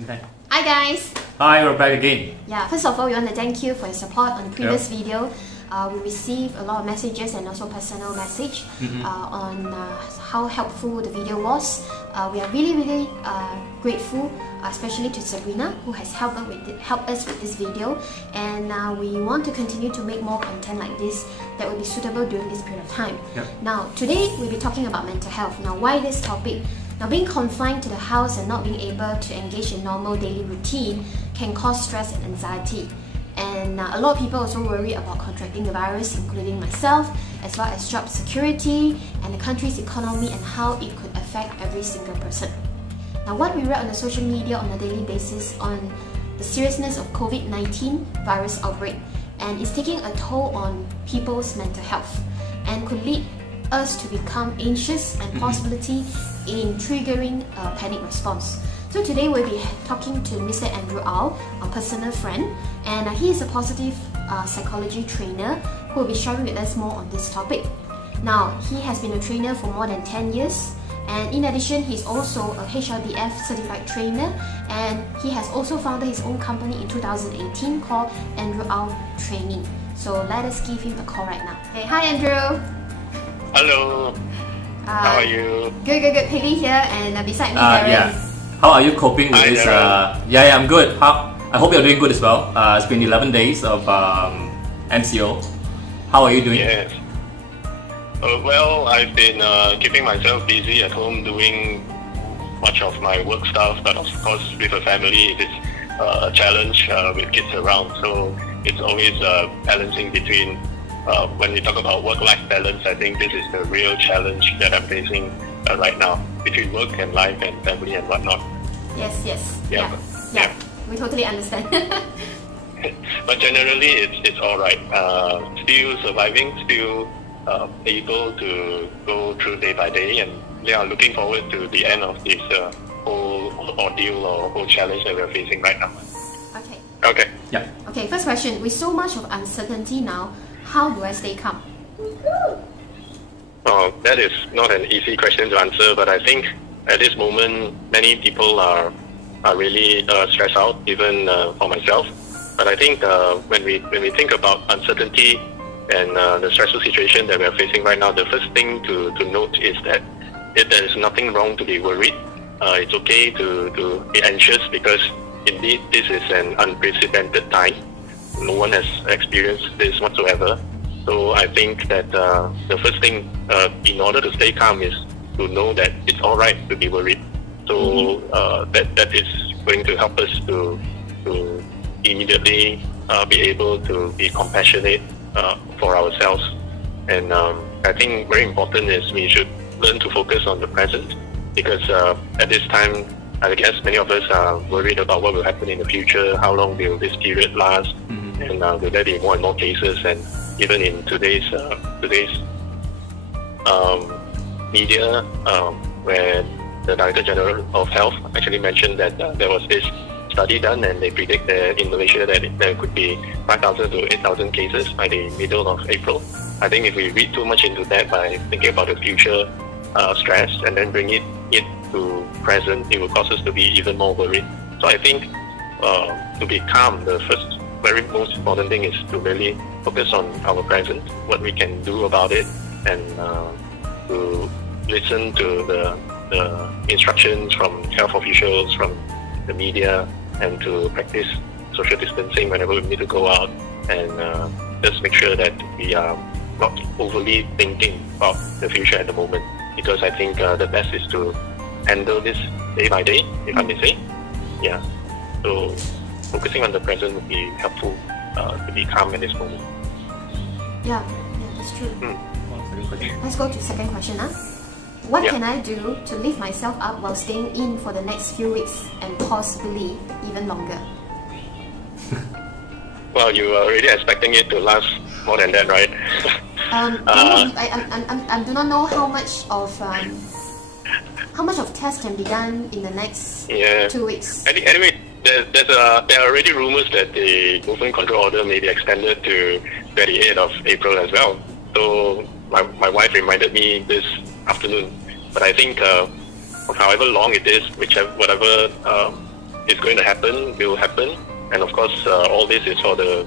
Okay. Hi guys! Hi, we're back again. Yeah, first of all, we want to thank you for your support on the previous video. We received a lot of messages and also personal message on how helpful the video was. We are really grateful, especially to Sabrina, who has helped us with this video, and we want to continue to make more content like this that will be suitable during this period of time. Now, today we'll be talking about mental health. Now, why this topic? Now, being confined to the house and not being able to engage in normal daily routine can cause stress and anxiety. And a lot of people also worry about contracting the virus, including myself, as well as job security and the country's economy and how it could affect every single person. Now, what we read on the social media on a daily basis on the seriousness of COVID-19 virus outbreak, and it's taking a toll on people's mental health and could lead us to become anxious and possibility in triggering a panic response. So today we'll be talking to Mr. Andrew Au, a personal friend, and he is a positive psychology trainer who will be sharing with us more on this topic. Now, he has been a trainer for more than 10 years, and in addition, he's also a HRDF certified trainer, and he has also founded his own company in 2018 called Andrew Au Training. So let us give him a call right now. Hey, hi Andrew! Hello. How are you? Good. Peggy here, and beside me, Darren. How are you coping with this? I'm good. I hope you're doing good as well. It's been 11 days of MCO. How are you doing? Yes. Well, I've been keeping myself busy at home doing much of my work stuff, but of course with a family, it's a challenge with kids around. So it's always balancing between when we talk about work-life balance. I think this is the real challenge that I'm facing right now, between work and life and family and whatnot. Yes. Yeah. We totally understand. But generally, it's all right. Still surviving, still able to go through day by day, and looking forward to the end of this whole ordeal or whole challenge that we're facing right now. Okay. Yeah. Okay. First question: with so much of uncertainty now, how do I stay calm? Oh, that is not an easy question to answer, but I think at this moment, many people are really stressed out, even for myself. But I think when we think about uncertainty and the stressful situation that we are facing right now, the first thing to note is that there is nothing wrong to be worried. It's okay to be anxious, because indeed this is an unprecedented time. No one has experienced this whatsoever. So I think that the first thing in order to stay calm is to know that it's all right to be worried. So that is going to help us to immediately be able to be compassionate for ourselves. And I think very important is we should learn to focus on the present, because at this time, I guess many of us are worried about what will happen in the future, how long will this period last, and will there be more and more cases. And even in today's media, where the Director General of Health actually mentioned that there was this study done, and they predict that in Malaysia that there could be 5,000 to 8,000 cases by the middle of April. I think if we read too much into that by thinking about the future stress and then bring it to present, it will cause us to be even more worried. So I think to be calm, the first very most important thing is to really focus on our present, what we can do about it, and to listen to the instructions from health officials, from the media, and to practice social distancing whenever we need to go out, and just make sure that we are not overly thinking about the future at the moment, because I think the best is to handle this day by day, if I may say. Yeah. So focusing on the present would be helpful to be calm at this moment. Yeah, that's true. Let's go to the second question. What can I do to lift myself up while staying in for the next few weeks and possibly even longer? Well, you are already expecting it to last more than that, right? I do not know how much of tests can be done in the next 2 weeks. Anyway, there are already rumors that the movement control order may be extended to 28th of April as well. So my wife reminded me this afternoon. But I think however long it is, whatever is going to happen will happen, and of course, all this is for the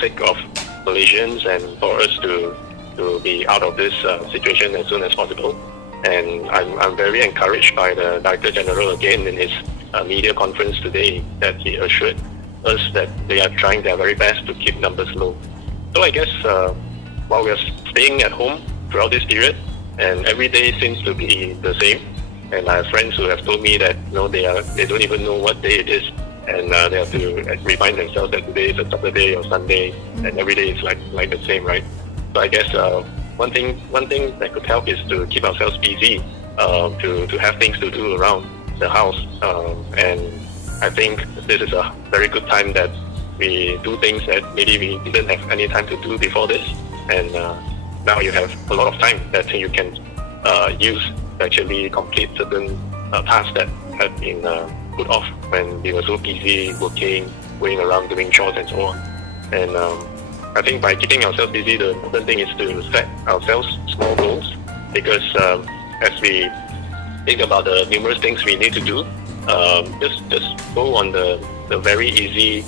sake of Malaysians and for us to be out of this situation as soon as possible. And I'm very encouraged by the Director General again in his media conference today, that he assured us that they are trying their very best to keep numbers low. So I guess while we are staying at home throughout this period, and every day seems to be the same, and I have friends who have told me that they don't even know what day it is, and they have to remind themselves that today is a Saturday or Sunday, and every day is like the same, right? So I guess one thing that could help is to keep ourselves busy, to have things to do around the house, and I think this is a very good time that we do things that maybe we didn't have any time to do before this, and now you have a lot of time that you can use to actually complete certain tasks that had been put off when we were so busy working, going around doing chores and so on. And I think by keeping ourselves busy, the important thing is to set ourselves small goals, because as we think about the numerous things we need to do, just go on the very easy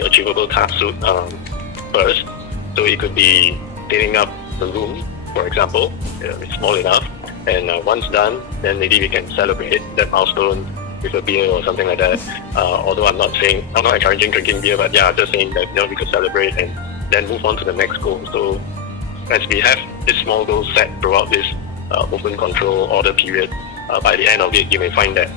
achievable task first. So it could be cleaning up the room, for example. It's small enough, and once done, then maybe we can celebrate that milestone with a beer or something like that. Although I'm not encouraging drinking beer, but yeah, just saying that we could celebrate and then move on to the next goal. So as we have this small goal set throughout this movement control order period, by the end of it, you may find that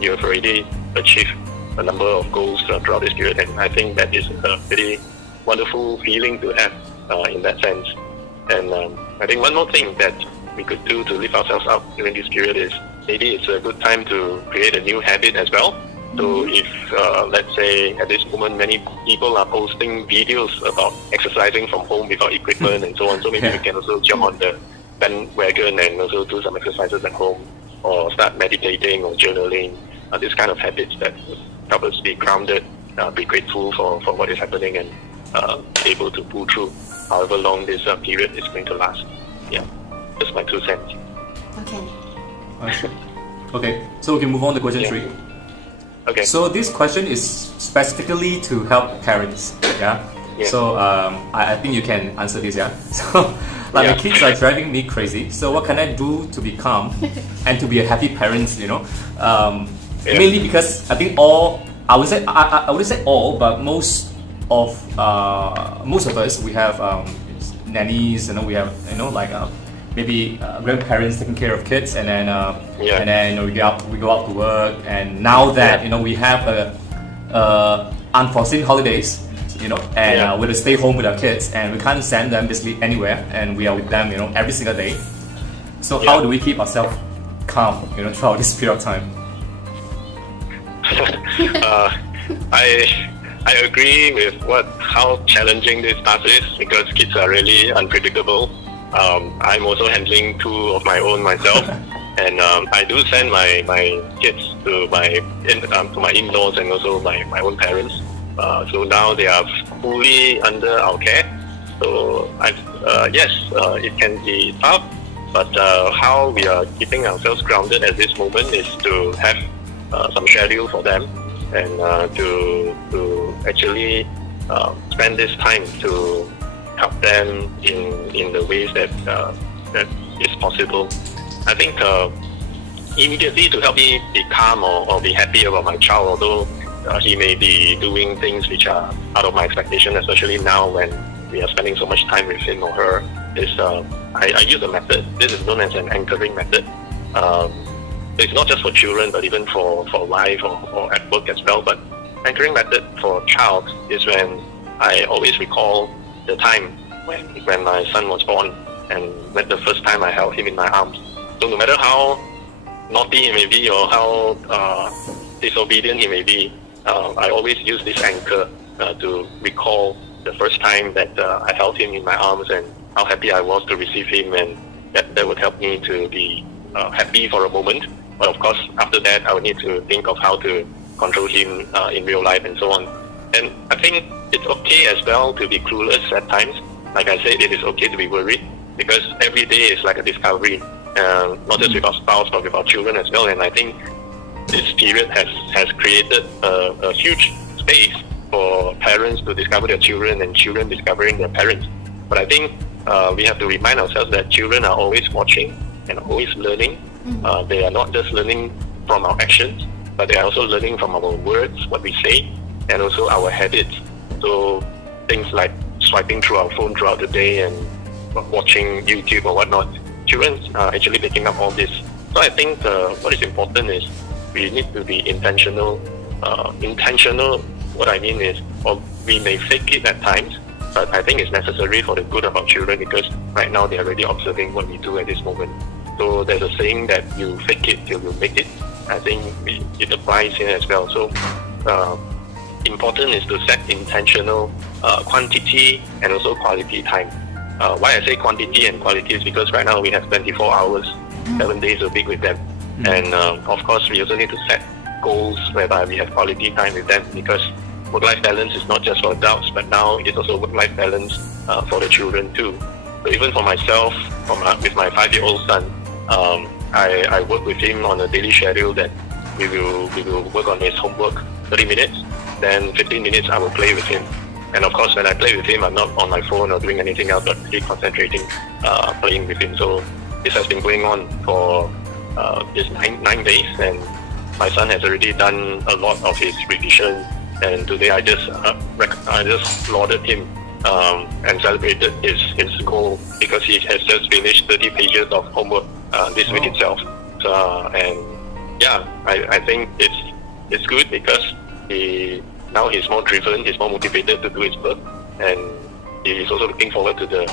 you have already achieved a number of goals throughout this period, and I think that is a very wonderful feeling to have in that sense. And I think one more thing that we could do to lift ourselves up during this period is maybe it's a good time to create a new habit as well. So if, let's say, at this moment, many people are posting videos about exercising from home without equipment and so on, so maybe we can also jump on the bandwagon and also do some exercises at home, or start meditating or journaling, this kind of habits that help us be grounded, be grateful for what is happening, and be able to pull through however long this period is going to last. Yeah, just my 2 cents. Okay. Okay, so we can move on to question 3. Okay. So this question is specifically to help parents. Yeah. So I think you can answer this. Yeah. So my kids are driving me crazy. So what can I do to be calm and to be a happy parent? Mainly because I think I would say all, but most of us, we have nannies. We have maybe grandparents taking care of kids, and then we go out to work. And now that we have unforeseen holidays, and we have to stay home with our kids, and we can't send them basically anywhere, and we are with them every single day. So how do we keep ourselves calm throughout this period of time? I agree with how challenging this task is, because kids are really unpredictable. I'm also handling 2 of my own myself, and I do send my kids to my in-laws and also my own parents. So now they are fully under our care. So yes, it can be tough, but how we are keeping ourselves grounded at this moment is to have some schedule for them, and to actually spend this time to help them in the ways that is possible. I think immediately to help me be calm or be happy about my child, although he may be doing things which are out of my expectation, especially now when we are spending so much time with him or her, is I use a method. This is known as an anchoring method. It's not just for children, but even for life or at work as well. But anchoring method for child is when I always recall the time when my son was born, and when the first time I held him in my arms. So no matter how naughty he may be or how disobedient he may be, I always use this anchor to recall the first time that I held him in my arms and how happy I was to receive him, and that would help me to be happy for a moment. But of course, after that, I would need to think of how to control him in real life and so on. And I think it's okay as well to be clueless at times. Like I said, it is okay to be worried, because every day is like a discovery, not just with our spouse, but with our children as well. And I think this period has created a huge space for parents to discover their children and children discovering their parents. But I think we have to remind ourselves that children are always watching and always learning. They are not just learning from our actions, but they are also learning from our words, what we say, and also our habits. So things like swiping through our phone throughout the day and watching YouTube or whatnot, children are actually picking up all this. So I think what is important is we need to be intentional. What I mean is, we may fake it at times, but I think it's necessary for the good of our children, because right now they are already observing what we do at this moment. So there's a saying that you fake it till you make it. I think it applies here as well. So important is to set intentional quantity and also quality time. Why I say quantity and quality is because right now we have 24 hours, 7 days a week with them. And of course, we also need to set goals whereby we have quality time with them, because work-life balance is not just for adults, but now it's also work-life balance for the children too. So even for myself, with my 5-year-old son, I work with him on a daily schedule that we will work on his homework 30 minutes, then 15 minutes I will play with him. And of course, when I play with him, I'm not on my phone or doing anything else, but really concentrating, playing with him. So this has been going on for just 9 days, and my son has already done a lot of his revision. And today I just lauded him and celebrated his goal, because he has just finished 30 pages of homework this week itself. So, and yeah, I think it's good, because now he's more driven, he's more motivated to do his work, and he's also looking forward to the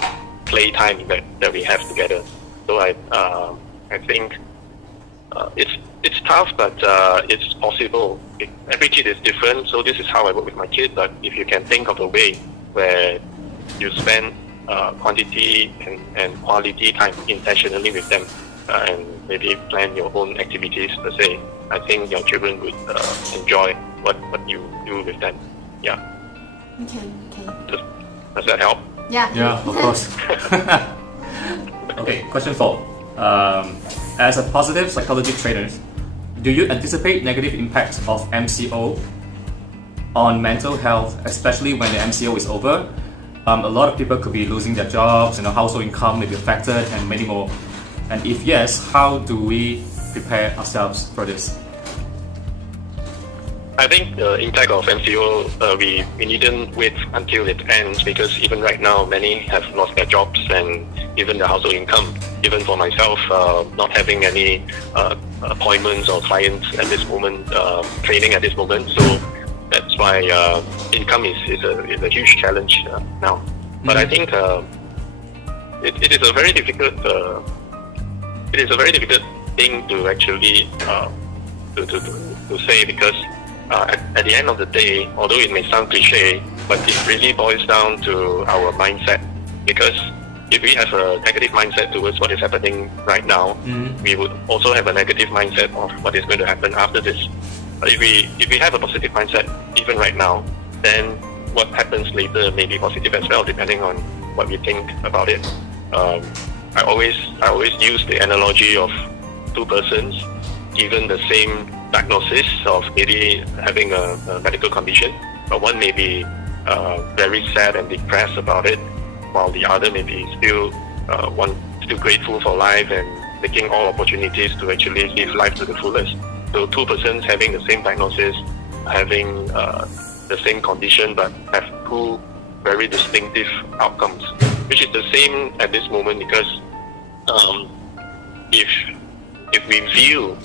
play time that we have together. So I think it's tough, but it's possible. Every kid is different, so this is how I work with my kids. But if you can think of a way where you spend quantity and quality time intentionally with them, and maybe plan your own activities per se, I think your children would enjoy what you do with them. Yeah. Okay. Does that help? Yeah. Yeah, of course. Okay, question 4. As a positive psychology trainer, do you anticipate negative impacts of MCO on mental health, especially when the MCO is over? A lot of people could be losing their jobs, household income may be affected, and many more. And if yes, how do we prepare ourselves for this? I think the impact of MCO, we needn't wait until it ends, because even right now, many have lost their jobs and even their household income. Even for myself, not having any appointments or clients at this moment, training at this moment. So that's why income is a huge challenge now. But I think it is a very difficult thing to actually to say, because at the end of the day, although it may sound cliche, but it really boils down to our mindset. Because if we have a negative mindset towards what is happening right now, we would also have a negative mindset of what is going to happen after this. But if we have a positive mindset even right now, then what happens later may be positive as well, depending on what we think about it. I always use the analogy of two persons given the same diagnosis of maybe having a medical condition, but one may be very sad and depressed about it, while the other may be still grateful for life and taking all opportunities to actually live life to the fullest. So two persons having the same diagnosis, having the same condition, but have two very distinctive outcomes, which is the same at this moment, because if we view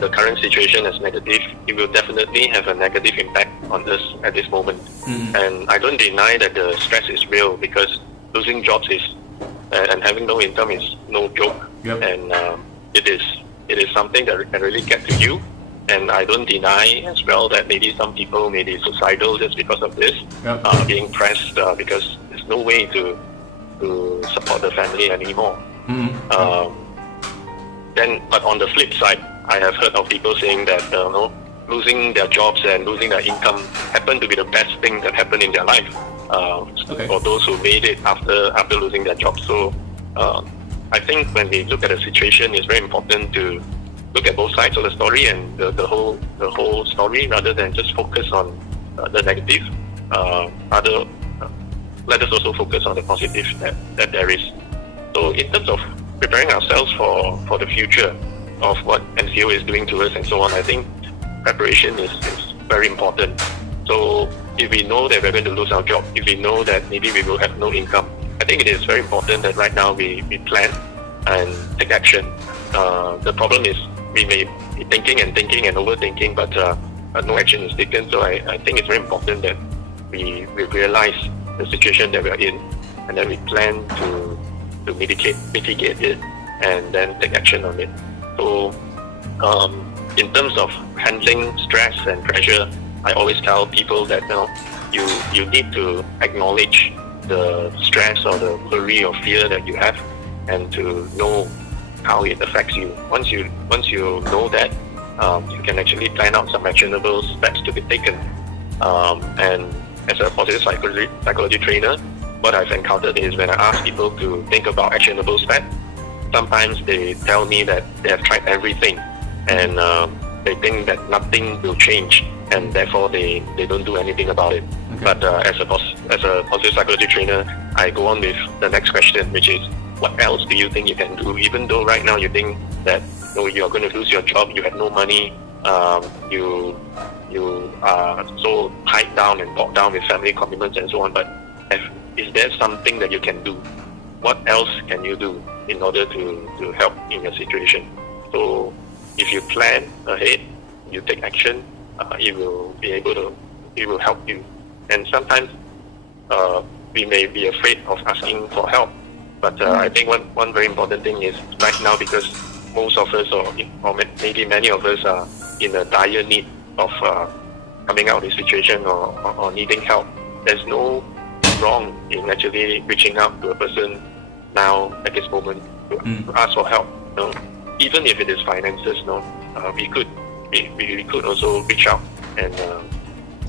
the current situation as negative, it will definitely have a negative impact on us at this moment. And I don't deny that the stress is real, because losing jobs and having no income is no joke. And it is something that can really get to you. And I don't deny as well that maybe some people may be suicidal just because of this, being pressed because there's no way to support the family anymore. But on the flip side, I have heard of people saying that losing their jobs and losing their income happened to be the best thing that happened in their life for those who made it after losing their jobs. So I think when we look at a situation, it's very important to look at both sides of the story and the whole story, rather than just focus on the negative. Let us also focus on the positive that there is. So in terms of preparing ourselves for the future of what MCO is doing to us and so on, I think preparation is very important. So if we know that we're going to lose our job, if we know that maybe we will have no income, I think it is very important that right now we plan and take action. The problem is we may be thinking and overthinking, but no action is taken. So I think it's very important that we realize the situation that we're in, and then we plan to mitigate it, and then take action on it. So in terms of handling stress and pressure, I always tell people that you need to acknowledge the stress or the worry or fear that you have, and to know how it affects you. Once you know that, you can actually plan out some actionable steps to be taken. And as a positive psychology trainer, what I've encountered is when I ask people to think about actionable steps, sometimes they tell me that they have tried everything, and they think that nothing will change, and therefore they don't do anything about it. Okay. But as a positive psychology trainer, I go on with the next question, which is, what else do you think you can do? Even though right now you think that you're going to lose your job, you have no money, you are so tied down and bogged down with family commitments and so on, but is there something that you can do? What else can you do in order to help in your situation? So if you plan ahead, you take action, it will help you. And sometimes we may be afraid of asking for help, but I think one very important thing is right now, because most of us, or maybe many of us, are in a dire need of coming out of this situation or needing help. There's no wrong in actually reaching out to a person now at this moment to ask for help. Even if it is finances, we could also reach out, and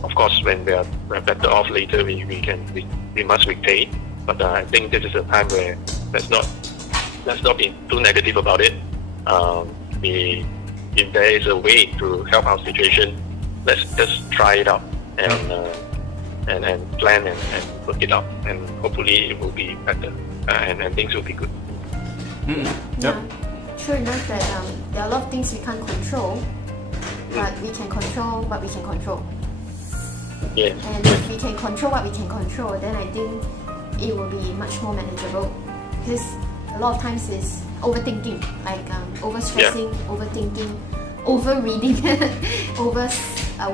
of course, when we're better off later, we must repay. But I think this is a time where let's not be too negative about it. If there is a way to help our situation, let's just try it out and plan and work it out, and hopefully it will be better, and things will be good. Yeah. Sure enough that there are a lot of things we can't control, but we can control what we can control. Yeah. And if we can control what we can control, then I think it will be much more manageable. Because a lot of times it's overthinking, like overstressing, overthinking, over-reading,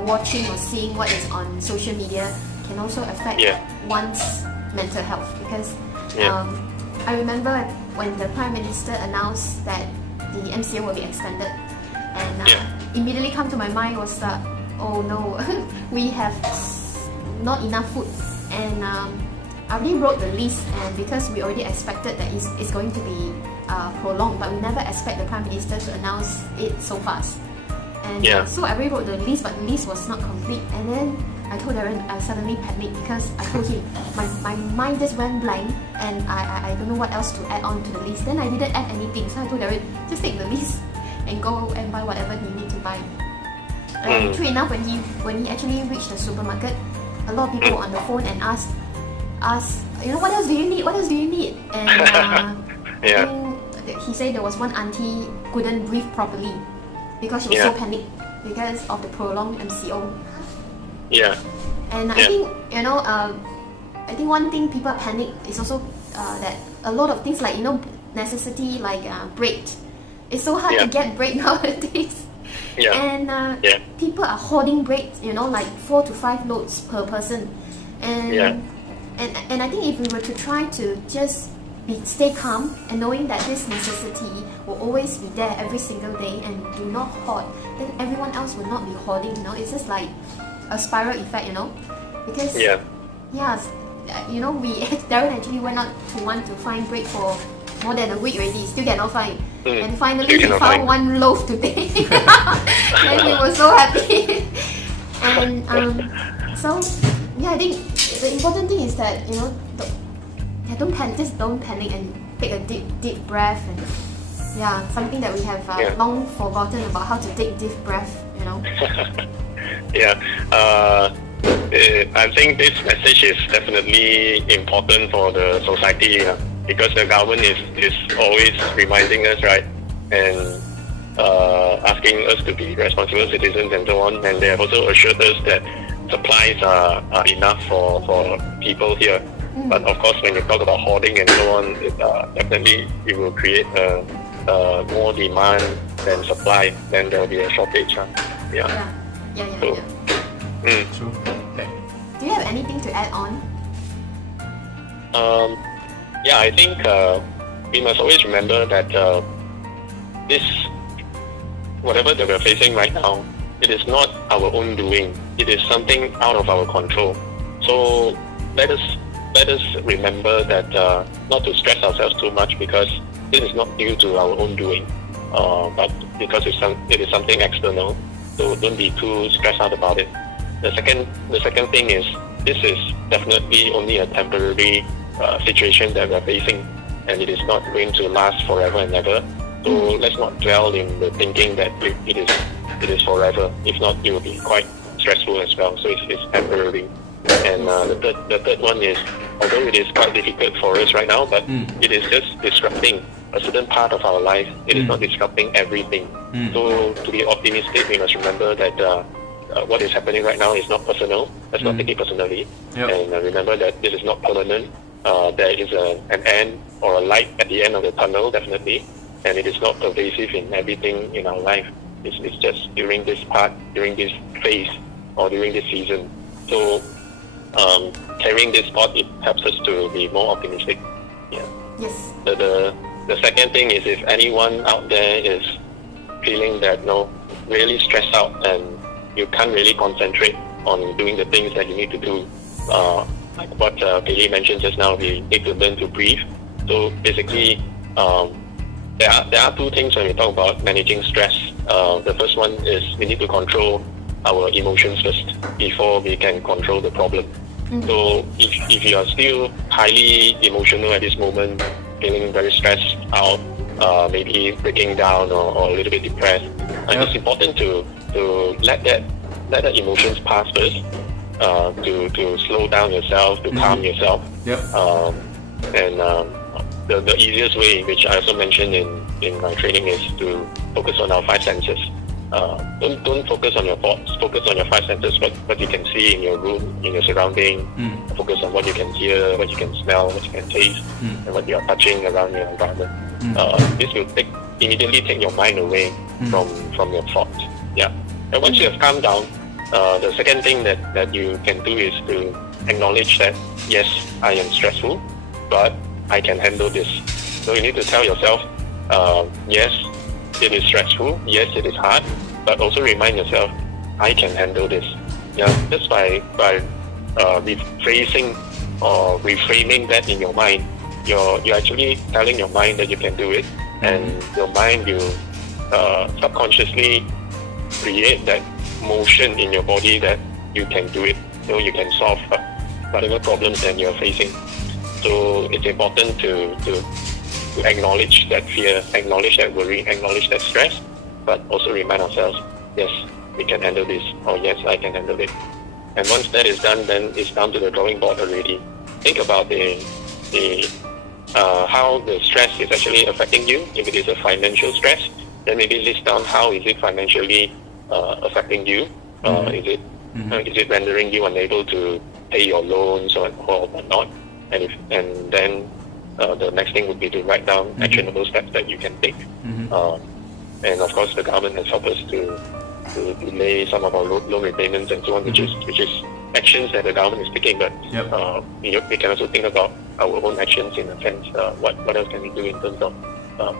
watching or seeing what is on social media can also affect one's mental health. Because I remember when the Prime Minister announced that the MCO will be extended, and immediately come to my mind was that, oh no, we have not enough food, and I already wrote the list, and because we already expected that it's going to be prolonged, but we never expect the Prime Minister to announce it so fast. And so I already wrote the list, but the list was not complete, and then I told Darren, I suddenly panicked because I told him my mind just went blank, and I don't know what else to add on to the list. Then I didn't add anything, so I told Darren, just take the list and go and buy whatever you need to buy. And true enough, when he actually reached the supermarket, a lot of people were on the phone and asked, what else do you need? What else do you need? And I think he said there was one auntie couldn't breathe properly because she was so panicked because of the prolonged MCO. Yeah. And I think I think one thing people panic is also that a lot of things like necessity like bread. It's so hard to get bread nowadays. And people are hoarding bread, like 4 to 5 loads per person. And I think if we were to try to just stay calm and knowing that this necessity will always be there every single day and do not hoard, then everyone else will not be hoarding. It's just like a spiral effect, because Darren actually went out to want to find bread for more than a week already, still cannot find. And finally he found one loaf today. And he was so happy. And I think the important thing is that don't panic, just don't panic, and take a deep breath Yeah, something that we have long forgotten about, how to take deep breath, you know. Yeah, I think this message is definitely important for the society, because the government is always reminding us, right, and asking us to be responsible citizens and so on, and they have also assured us that supplies are enough for people here. But of course, when you talk about hoarding and so on, definitely it will create more demand than supply, then there will be a shortage. Yeah. True. Okay. Do you have anything to add on? Yeah, I think we must always remember that this, whatever that we're facing right now, it is not our own doing. It is something out of our control. So let us remember that not to stress ourselves too much, because this is not due to our own doing, but because it is something external. So don't be too stressed out about it. The second thing is, this is definitely only a temporary situation that we're facing, and it is not going to last forever and ever. So let's not dwell in the thinking that it is forever. If not, it will be quite stressful as well. So it's temporary. And the third one is, although it is quite difficult for us right now, but it is just disrupting a certain part of our life. It is not disrupting everything. So to be optimistic, we must remember that what is happening right now is not personal. Let's not take it personally. And remember that this is not permanent. There is an end or a light at the end of the tunnel, definitely. And it is not pervasive in everything in our life. It's just during this part, during this phase, or during this season. So carrying this thought, it helps us to be more optimistic. Yeah. Yes. The second thing is, if anyone out there is feeling that really stressed out and you can't really concentrate on doing the things that you need to do, like what Kelly mentioned just now, we need to learn to breathe. So basically, there are two things when we talk about managing stress. The first one is we need to control our emotions first before we can control the problem. So if you are still highly emotional at this moment, feeling very stressed out, maybe breaking down or a little bit depressed, it's important to let that emotions pass first, to slow down yourself, to calm yourself. The easiest way, which I also mentioned in my training, is to focus on our five senses. Don't focus on your thoughts. Focus on your five senses. What you can see in your room, in your surrounding. Focus on what you can hear, what you can smell, what you can taste, and what you are touching around your environment. This will immediately take your mind away from your thoughts. Yeah. And once you have calmed down, the second thing that you can do is to acknowledge that, yes, I am stressful, but I can handle this. So you need to tell yourself, yes, it is stressful, yes, it is hard, but also remind yourself, I can handle this. Yeah, just by rephrasing or reframing that in your mind, you're actually telling your mind that you can do it, and your mind will subconsciously create that motion in your body that you can do it, so you can solve whatever problems that you're facing. So it's important to acknowledge that fear, acknowledge that worry, acknowledge that stress, but also remind ourselves, yes, we can handle this, or yes, I can handle it. And once that is done, then it's down to the drawing board already. Think about how the stress is actually affecting you. If it is a financial stress, then maybe list down how is it financially affecting you. Is it rendering you unable to pay your loans or whatnot? And then the next thing would be to write down actionable steps that you can take. And of course, the government has helped us to delay some of our loan repayments and so on, which is actions that the government is taking. But we can also think about our own actions in a sense. What else can we do in terms of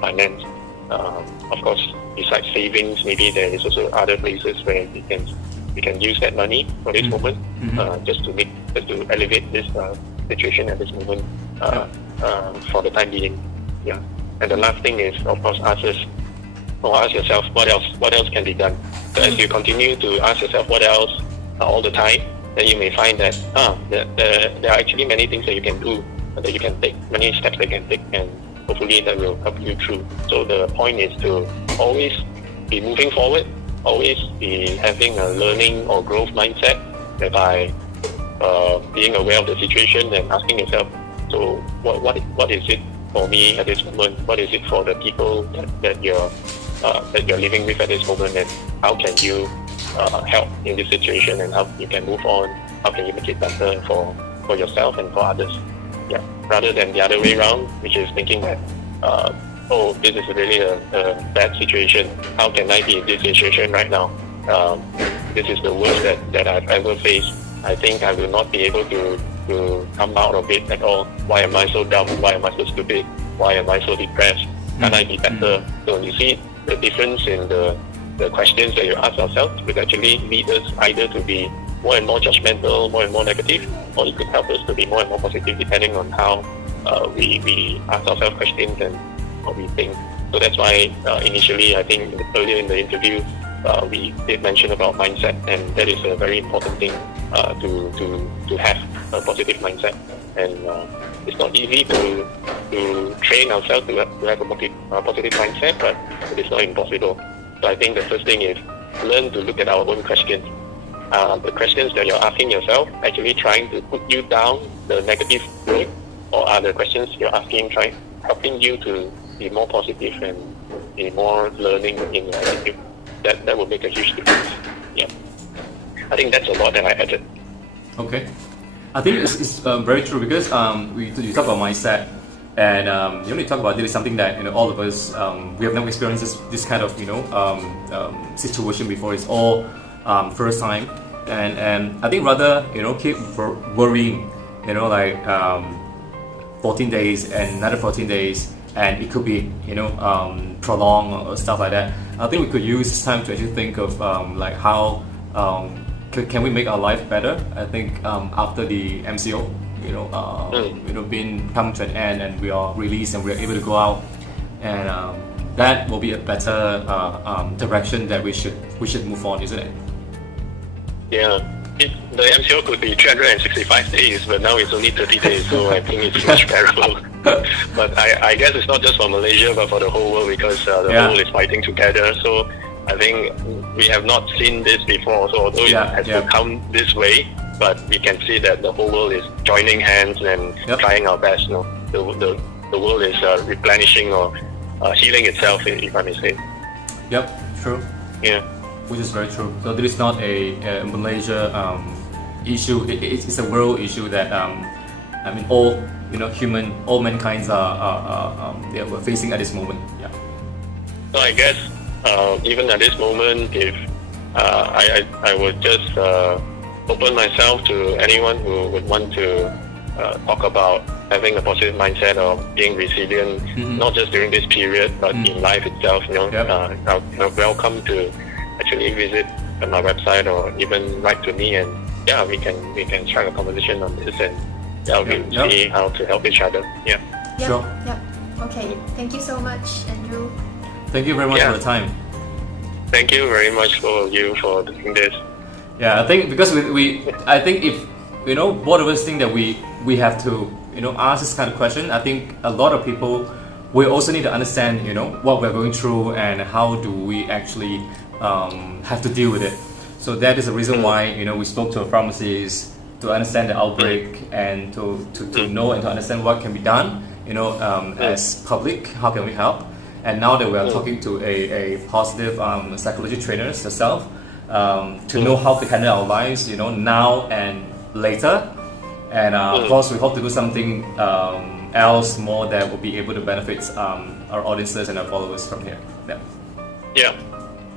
finance? Of course, besides savings, maybe there is also other places where we can use that money for this moment, just to elevate this situation at this moment for the time being. Yeah. And the last thing is, of course, ask yourself what else can be done. So as you continue to ask yourself what else all the time, then you may find that there are actually many things that you can do, that you can take, many steps that you can take, and hopefully that will help you through. So the point is to always be moving forward, always be having a learning or growth mindset, whereby being aware of the situation and asking yourself, so what is it for me at this moment? What is it for the people that you're living with at this moment, and how can you help in this situation, and how you can move on? How can you make it better for yourself and for others? Yeah, rather than the other way around, which is thinking that oh, this is really a bad situation. How can I be in this situation right now? This is the worst that I've ever faced. I think I will not be able to come out of it at all. Why am I so dumb? Why am I so stupid? Why am I so depressed? Can I be better? So you see the difference in the questions that you ask ourselves would actually lead us either to be more and more judgmental, more and more negative, or it could help us to be more and more positive depending on how we ask ourselves questions and what we think. So that's why initially, I think earlier in the interview, we did mention about mindset, and that is a very important thing to have a positive mindset. And it's not easy to train ourselves to have a positive mindset, but it is not impossible. So I think the first thing is learn to look at our own questions. The questions that you're asking yourself actually trying to put you down the negative road, or are the questions you're asking helping you to be more positive and be more learning in your attitude? That will make a huge difference. Yeah, I think that's a lot that I added. Okay, I think it's very true, because you talk about mindset, and you only talk about this is something that all of us we have never experienced this kind of situation before. It's all first time, and I think rather keep worrying, like 14 days and another 14 days, and it could be prolonged or stuff like that. I think we could use this time to actually think of like how can we make our life better. I think after the MCO being come to an end, and we are released and we are able to go out, and that will be a better direction that we should move on, isn't it? Yeah, the MCO could be 365 days, but now it's only 30 days, so I think it's much bearable. But I guess it's not just for Malaysia, but for the whole world, because the world is fighting together. So I think we have not seen this before. So although it has become this way, but we can see that the whole world is joining hands and trying our best. The world is replenishing or healing itself, if I may say. Yep, true. Yeah. Which is very true. So this is not a Malaysia issue. It's a world issue that I mean all all mankind we're facing at this moment. Yeah. So I guess even at this moment, if I would just open myself to anyone who would want to talk about having a positive mindset or being resilient, not just during this period, but in life itself. Welcome to actually visit my website or even write to me, and we can strike a conversation on this, and we'll see how to help each other. Yeah. Sure. Yep. Okay. Thank you so much, Andrew. Thank you very much for the time. Thank you very much for doing this. Yeah, I think because I think if both of us think that we have to ask this kind of question, I think a lot of people will also need to understand what we're going through and how do we actually have to deal with it. So that is the reason why we spoke to a pharmacist to understand the outbreak and to know and to understand what can be done as public, how can we help. And now that we are talking to a positive psychology trainer herself, to know how to handle our lives now and later, and of course we hope to do something else more that will be able to benefit our audiences and our followers from here. Yeah,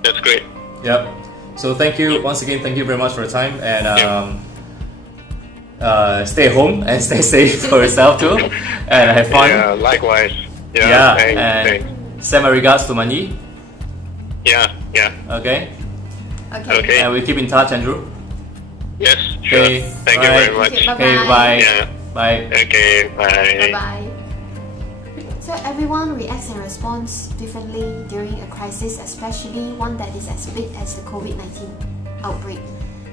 that's great. Yep. So thank you once again. Thank you very much for your time, and stay home and stay safe for yourself too, and have fun. Yeah, likewise. Yeah. Thanks. Send my regards to Manyi. Yeah. Okay. Okay. And we keep in touch, Andrew. Yes, sure. Okay, Thank you very much. Okay, bye-bye. Bye. Yeah. Bye. Okay, bye. Bye-bye. So everyone reacts and responds differently during a crisis, especially one that is as big as the COVID-19 outbreak.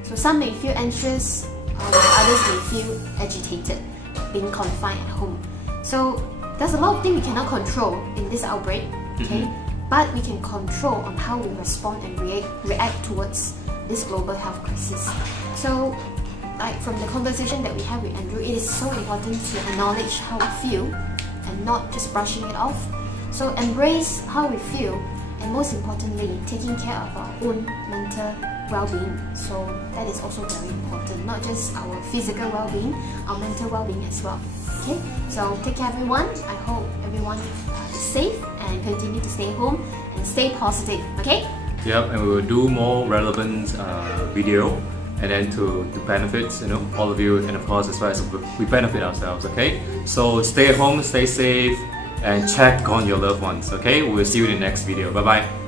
So some may feel anxious, while others may feel agitated, being confined at home. So there's a lot of things we cannot control in this outbreak, okay? But we can control on how we respond and react towards this global health crisis. So, like from the conversation that we have with Andrew, it is so important to acknowledge how we feel and not just brushing it off. So embrace how we feel, and most importantly, taking care of our own mental well-being. So that is also very important, not just our physical well-being, our mental well-being as well. Okay, so take care everyone. I hope everyone is safe and continue to stay home and stay positive. Okay? Yep, and we will do more relevant video, and then to benefit, you know, all of you, and of course as well as we benefit ourselves. Okay, so stay home, stay safe, and check on your loved ones. Okay, we'll see you in the next video. Bye bye.